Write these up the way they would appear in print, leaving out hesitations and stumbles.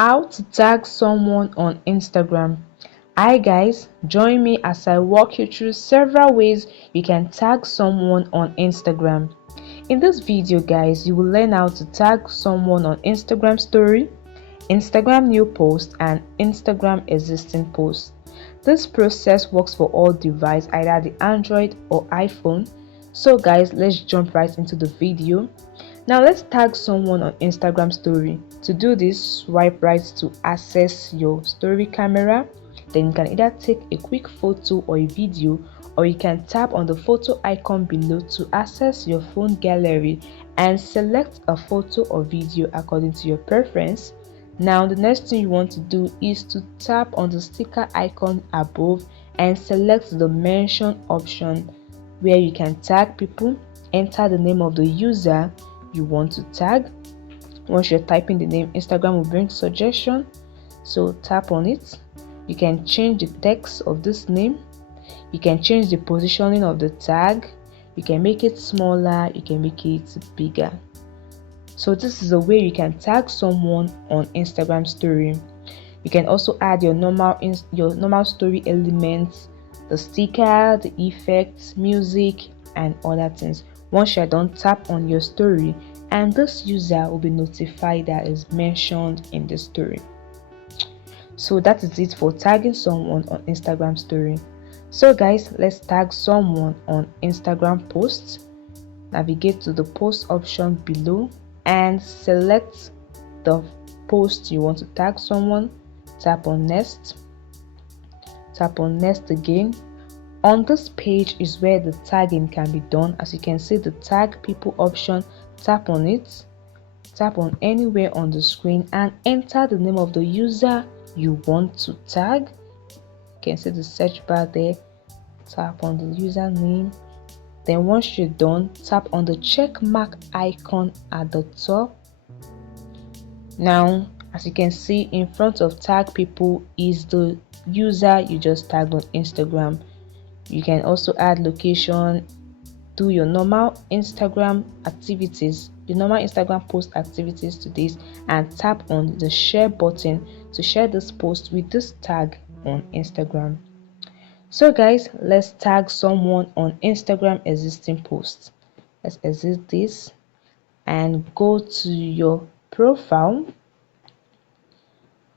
How to tag someone on Instagram. Hi guys, join me as I walk you through several ways you can tag someone on Instagram. In this video guys, you will learn how to tag someone on Instagram story, Instagram new post and Instagram existing post. This process works for all devices, either the Android or iPhone. So guys, let's jump right into the video. Now let's tag someone on Instagram story. To do this, swipe right to access your story camera. Then you can either take a quick photo or a video, or you can tap on the photo icon below to access your phone gallery and select a photo or video according to your preference. Now the next thing you want to do is to tap on the sticker icon above and select the mention option, where you can tag people. Enter the name of the user you want to tag. Once you're typing the name, Instagram will bring suggestion, so tap on it. You can change the text of this name, you can change the positioning of the tag, you can make it smaller, you can make it bigger. So this is a way you can tag someone on Instagram story. You can also add your normal story elements, the sticker, the effects, music and other things. Once you're done, tap on your story and this user will be notified that is mentioned in the story. So that is it for tagging someone on Instagram story. So guys, let's tag someone on Instagram posts. Navigate to the post option below and select the post you want to tag someone. Tap on next. Tap on next again. On this page is where the tagging can be done. As you can see, the tag people option, tap on it. Tap on anywhere on the screen and enter the name of the user you want to tag. You can see the search bar there. Tap on the username. Then once you're done, tap on the check mark icon at the top. Now as you can see, in front of tag people is the user you just tagged on Instagram. You can also add location, do your normal Instagram activities, your normal Instagram post activities to this, and tap on the share button to share this post with this tag on Instagram. So guys, let's tag someone on Instagram existing post. Let's exit this and go to your profile.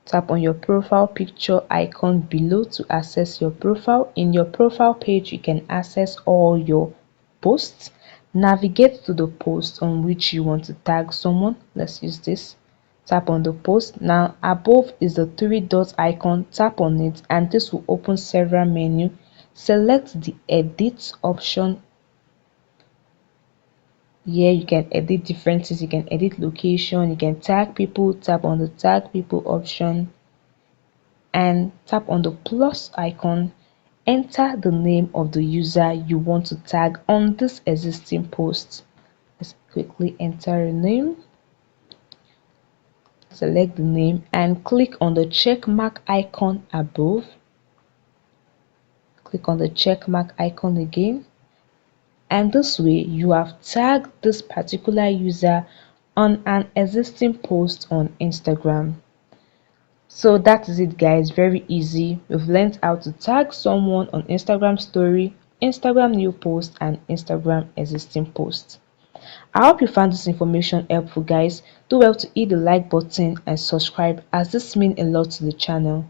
Tap on your profile picture icon below to access your profile. In your profile page, you can access all your posts. Navigate to the post on which you want to tag someone. Let's use this. Tap on the post. Now above is the three dots icon. Tap on it and this will open several menus. Select the edit option. Here you can edit different things. You can edit location, you can tag people. Tap on the tag people option and tap on the plus icon. Enter the name of the user you want to tag on this existing post. Let's quickly enter a name. Select the name and click on the check mark icon above. Click on the check mark icon again. And this way you have tagged this particular user on an existing post on Instagram. So that is it guys, very easy. We've learned how to tag someone on Instagram story, Instagram new post and Instagram existing post. I hope you found this information helpful guys. Do well to hit the like button and subscribe, as this means a lot to the channel.